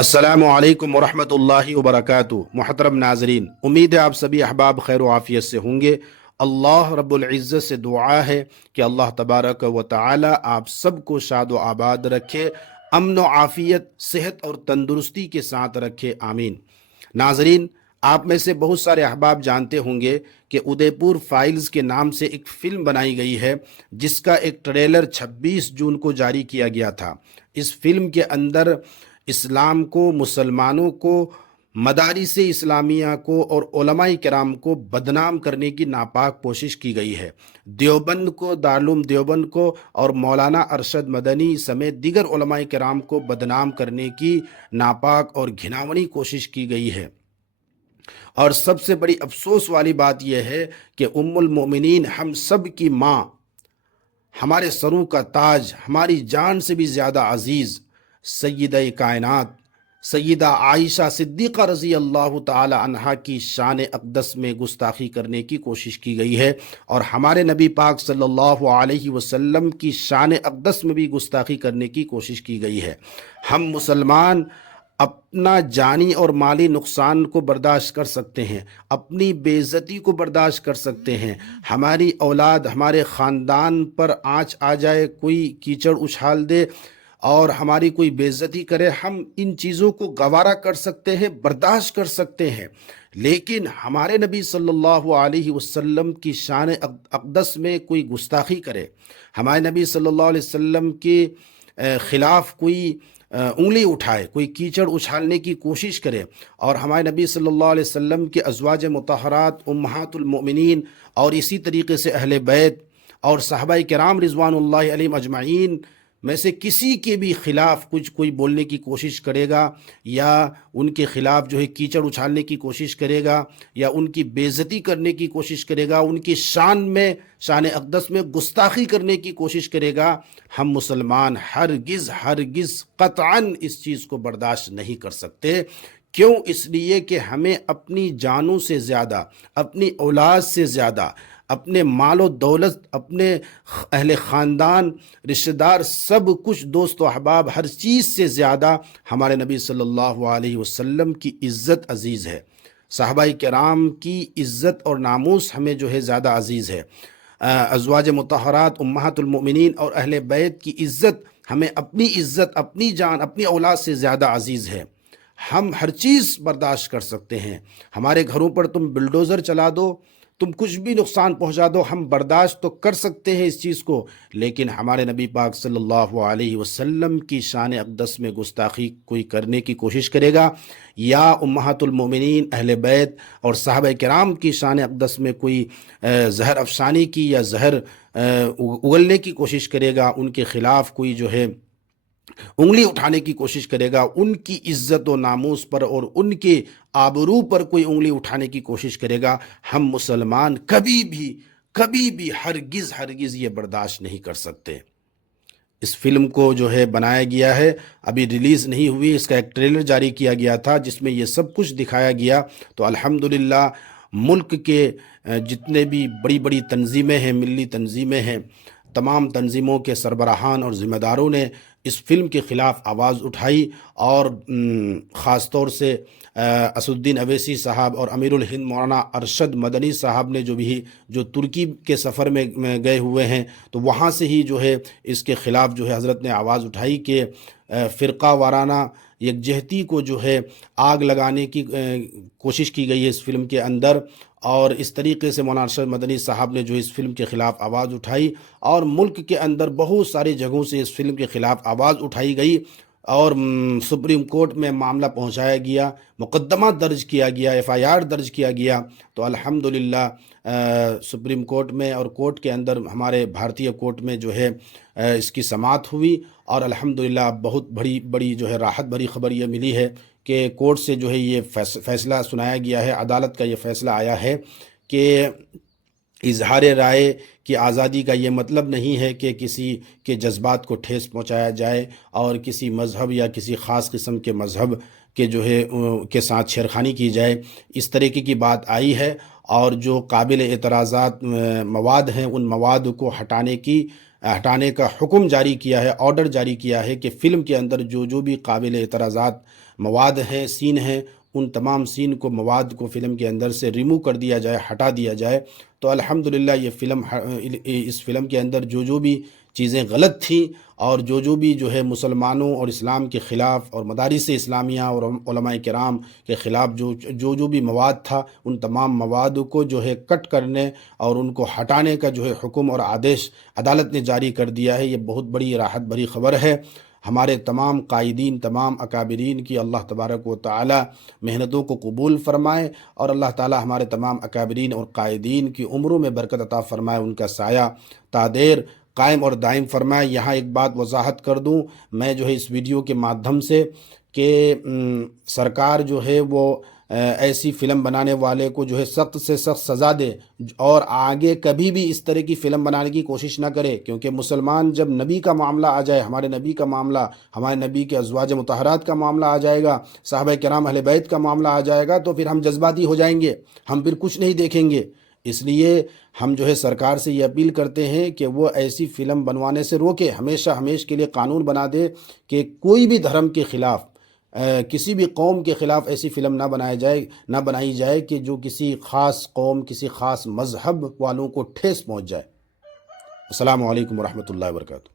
السلام علیکم ورحمۃ اللہ وبرکاتہ۔ محترم ناظرین، امید ہے آپ سبھی احباب خیر و عافیت سے ہوں گے۔ اللہ رب العزت سے دعا ہے کہ اللہ تبارک و تعالی آپ سب کو شاد و آباد رکھے، امن و عافیت، صحت اور تندرستی کے ساتھ رکھے، آمین۔ ناظرین، آپ میں سے بہت سارے احباب جانتے ہوں گے کہ ادے پور فائلز کے نام سے ایک فلم بنائی گئی ہے، جس کا ایک ٹریلر 26 جون کو جاری کیا گیا تھا۔ اس فلم کے اندر اسلام کو، مسلمانوں کو، مدارس اسلامیہ کو اور علماء کرام کو بدنام کرنے کی ناپاک کوشش کی گئی ہے۔ دیوبند کو، دارالعلوم دیوبند کو اور مولانا ارشد مدنی سمیت دیگر علماء کرام کو بدنام کرنے کی ناپاک اور گھناونی کوشش کی گئی ہے۔ اور سب سے بڑی افسوس والی بات یہ ہے کہ ام المؤمنین، ہم سب کی ماں، ہمارے سروں کا تاج، ہماری جان سے بھی زیادہ عزیز سیدہ کائنات سیدہ عائشہ صدیقہ رضی اللہ تعالی عنہا کی شان اقدس میں گستاخی کرنے کی کوشش کی گئی ہے، اور ہمارے نبی پاک صلی اللہ علیہ وسلم کی شان اقدس میں بھی گستاخی کرنے کی کوشش کی گئی ہے۔ ہم مسلمان اپنا جانی اور مالی نقصان کو برداشت کر سکتے ہیں، اپنی بے عزتی کو برداشت کر سکتے ہیں، ہماری اولاد، ہمارے خاندان پر آنچ آ جائے، کوئی کیچڑ اچھال دے اور ہماری کوئی بے عزتی کرے، ہم ان چیزوں کو گوارا کر سکتے ہیں، برداشت کر سکتے ہیں، لیکن ہمارے نبی صلی اللہ علیہ وسلم کی شان اقدس میں کوئی گستاخی کرے، ہمارے نبی صلی اللہ علیہ وسلم کے خلاف کوئی انگلی اٹھائے، کوئی کیچڑ اچھالنے کی کوشش کرے، اور ہمارے نبی صلی اللہ علیہ وسلم کے ازواج مطہرات امہات المؤمنین اور اسی طریقے سے اہل بیت اور صحابہ کرام رضوان اللہ علیہم اجمعین میں سے کسی کے بھی خلاف کچھ کوئی بولنے کی کوشش کرے گا، یا ان کے خلاف جو ہے کیچڑ اچھالنے کی کوشش کرے گا، یا ان کی بے عزتی کرنے کی کوشش کرے گا، ان کی شان اقدس میں گستاخی کرنے کی کوشش کرے گا، ہم مسلمان ہرگز ہرگز قطعاً اس چیز کو برداشت نہیں کر سکتے۔ کیوں؟ اس لیے کہ ہمیں اپنی جانوں سے زیادہ، اپنی اولاد سے زیادہ، اپنے مال و دولت، اپنے اہل خاندان، رشتہ دار، سب کچھ، دوست و احباب، ہر چیز سے زیادہ ہمارے نبی صلی اللہ علیہ وسلم کی عزت عزیز ہے۔ صحابہ کرام کی عزت اور ناموس ہمیں جو ہے زیادہ عزیز ہے۔ ازواج مطہرات امہات المؤمنین اور اہل بیت کی عزت ہمیں اپنی عزت، اپنی جان، اپنی اولاد سے زیادہ عزیز ہے۔ ہم ہر چیز برداشت کر سکتے ہیں، ہمارے گھروں پر تم بلڈوزر چلا دو، تم کچھ بھی نقصان پہنچا دو، ہم برداشت تو کر سکتے ہیں اس چیز کو، لیکن ہمارے نبی پاک صلی اللہ علیہ وسلم کی شان اقدس میں گستاخی کوئی کرنے کی کوشش کرے گا، یا امہات المومنین، اہل بیت اور صحابہ کرام کی شان اقدس میں کوئی زہر افشانی کی یا زہر اگلنے کی کوشش کرے گا، ان کے خلاف کوئی جو ہے انگلی اٹھانے کی کوشش کرے گا، ان کی عزت و ناموس پر اور ان کے آبرو پر کوئی انگلی اٹھانے کی کوشش کرے گا، ہم مسلمان کبھی بھی ہرگز ہرگز یہ برداشت نہیں کر سکتے۔ اس فلم کو جو ہے بنایا گیا ہے، ابھی ریلیز نہیں ہوئی، اس کا ایک ٹریلر جاری کیا گیا تھا جس میں یہ سب کچھ دکھایا گیا، تو الحمدللہ ملک کے جتنے بھی بڑی بڑی تنظیمیں ہیں، ملی تنظیمیں ہیں، تمام تنظیموں کے سربراہان اور ذمہ داروں نے اس فلم کے خلاف آواز اٹھائی، اور خاص طور سے اسد الدین اویسی صاحب اور امیر الہند مولانا ارشد مدنی صاحب نے جو ترکی کے سفر میں گئے ہوئے ہیں، تو وہاں سے ہی جو ہے اس کے خلاف جو ہے حضرت نے آواز اٹھائی کہ فرقہ وارانہ یکجہتی کو جو ہے آگ لگانے کی کوشش کی گئی ہے اس فلم کے اندر، اور اس طریقے سے مولانا ارشد مدنی صاحب نے جو اس فلم کے خلاف آواز اٹھائی، اور ملک کے اندر بہت ساری جگہوں سے اس فلم کے خلاف آواز اٹھائی گئی، اور سپریم کورٹ میں معاملہ پہنچایا گیا، مقدمہ درج کیا گیا، FIR درج کیا گیا، تو الحمدللہ سپریم کورٹ میں اور کورٹ کے اندر ہمارے بھارتیہ کورٹ میں جو ہے اس کی سماعت ہوئی، اور الحمدللہ بہت بڑی جو ہے راحت بھری خبر یہ ملی ہے کہ کورٹ سے جو ہے یہ فیصلہ سنایا گیا ہے، عدالت کا یہ فیصلہ آیا ہے کہ اظہار رائے کی آزادی کا یہ مطلب نہیں ہے کہ کسی کے جذبات کو ٹھیس پہنچایا جائے اور کسی مذہب یا کسی خاص قسم کے مذہب کے جو ہے کے ساتھ چھیڑخانی کی جائے، اس طریقے کی بات آئی ہے، اور جو قابل اعتراضات مواد ہیں ان مواد کو ہٹانے کا حکم جاری کیا ہے، آرڈر جاری کیا ہے کہ فلم کے اندر جو بھی قابل اعتراضات مواد ہیں، سین ہیں، ان تمام سین کو، مواد کو فلم کے اندر سے ریموو کر دیا جائے، ہٹا دیا جائے، تو الحمدللہ یہ فلم، اس فلم کے اندر جو بھی چیزیں غلط تھیں اور جو بھی ہے مسلمانوں اور اسلام کے خلاف اور مدارس اسلامیہ اور علماء کرام کے خلاف جو بھی مواد تھا، ان تمام مواد کو ہے کٹ کرنے اور ان کو ہٹانے کا ہے حکم اور آدیش عدالت نے جاری کر دیا ہے۔ یہ بہت بڑی راحت بھری خبر ہے۔ ہمارے تمام قائدین، تمام اکابرین کی اللہ تبارک و تعالی محنتوں کو قبول فرمائے، اور اللہ تعالی ہمارے تمام اکابرین اور قائدین کی عمروں میں برکت عطا فرمائے، ان کا سایہ تا دیر قائم اور دائم فرمائے۔ یہاں ایک بات وضاحت کر دوں میں ہے اس ویڈیو کے مادھم سے کہ سرکار ہے وہ ایسی فلم بنانے والے کو ہے سخت سے سخت سزا دے، اور آگے کبھی بھی اس طرح کی فلم بنانے کی کوشش نہ کرے، کیونکہ مسلمان جب نبی کا معاملہ آ جائے، ہمارے نبی کا معاملہ، ہمارے نبی کے ازواج مطہرات کا معاملہ آ جائے گا، صحابہ کرام اہل بیت کا معاملہ آ جائے گا، تو پھر ہم جذباتی ہو جائیں گے، ہم پھر کچھ نہیں دیکھیں گے۔ اس لیے ہم ہے سرکار سے یہ اپیل کرتے ہیں کہ وہ ایسی فلم بنوانے سے روکے، ہمیشہ کے لیے قانون بنا دے کہ کوئی بھی دھرم کے خلاف، کسی بھی قوم کے خلاف ایسی فلم نہ بنائی جائے کہ جو کسی خاص قوم، کسی خاص مذہب والوں کو ٹھیس پہنچ جائے۔ السلام علیکم ورحمۃ اللہ وبرکاتہ۔